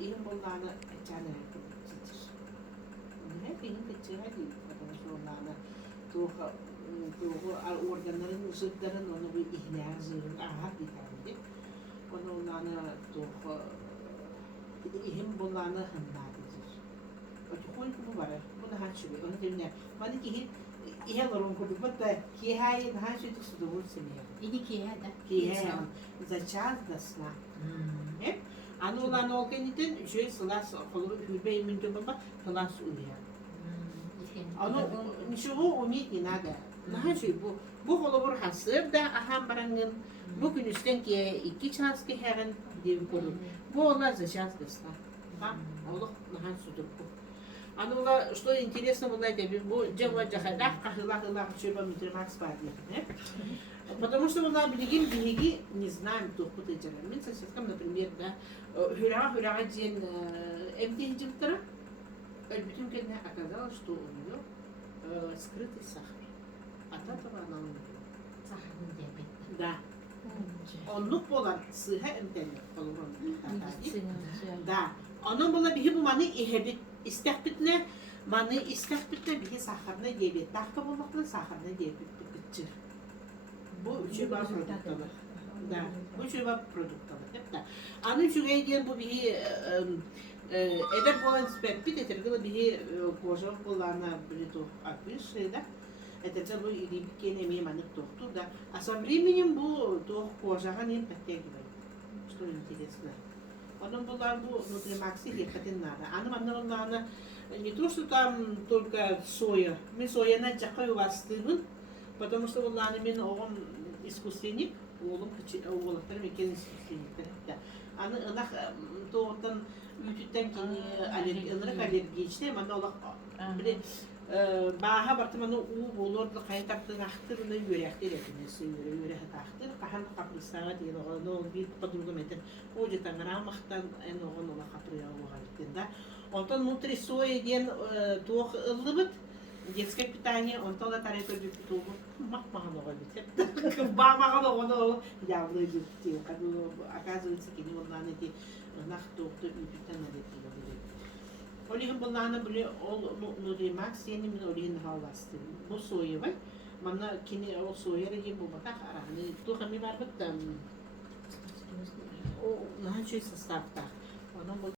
ihim bollana çane çiçir. Ne benim keçiğe değil. Потому что onlarla doğu organların ışıkların onu bir ihtiyacının aha bir tane. Onu onlarla doğu ihim bollana hınnatıcır. O çok bu var. Bu daha şöyle. Onu dinle. Bana ki ihe lorun kudu batta ki hay daha şey tutsu doğru seni. İdi ki ya da. Ki hay за час до сна. Hep anı olan olkeniden şöyle sılas kolu hübe mintu baba sılas uyuyor. Onu şu umid inada. Daha şey bu kolu bur hasır da aham barangın bugün üstten ki 2 çans ki hemen diye kolu. Bu onlar за час до сна. Там Allah nahan sudur bu. Анула, что интересно было это, дело джахадах, кахилах, чеба митримакс падает. Потому что мы облегим береги, не знаем, кто куда идет. Мы соседкам, например, да, хюра один МТ-диктора, bütün kendine оказалось, что у нее скрытый сахар. От этого она умерла. Сахарный диабет. Да. Onluk olan sıha emtenli olur. Da. Onun bula bihi bu mani ihebit istahbitne mani istahbitne bihi saharına diyebet. Tahka bulmakla saharına diyebet bitçir. Bu üçü var produktalı. Da. Bu üçü var produktalı. Hep da. Anı şuraya diyen bu bihi eder bolan spepit etergılı bihi koca bolana bilito akış şeyde. Это целый ребенок не имеет доктор, да. А со временем был до кожаха не подтягивает. Что интересно. Потом была внутри макси херкатин надо. Она не то, что там только соя. Мы соя на джакаю вастывын, потому что была именно он искусственник, олоктар мекен искусственник. Она то там ütütten kini аллергичный, мана олақ біле Baha bartmanı u bolordu kaytaktın ahtırını yürektir etmesi yürek ahtır kahan kapristağa diye onu bir kadrolu metin o cidden ramahtan en onu la kapriya o halinde ondan nutri soya diyen tuğ ılıbıt детское питание ondan da tarif edip tuğ bakmahan o halinde bakmahan onu yavru diyor kadı оказывается ki ondan eti nahtuğda ütütten edip Олиген булланы биле ол нудимак сени мен олиген халасты. Бу соя бай. Мана кини ол соя реги бу бата хараны. Ту хами бар бит. О, нахчы составта. Онон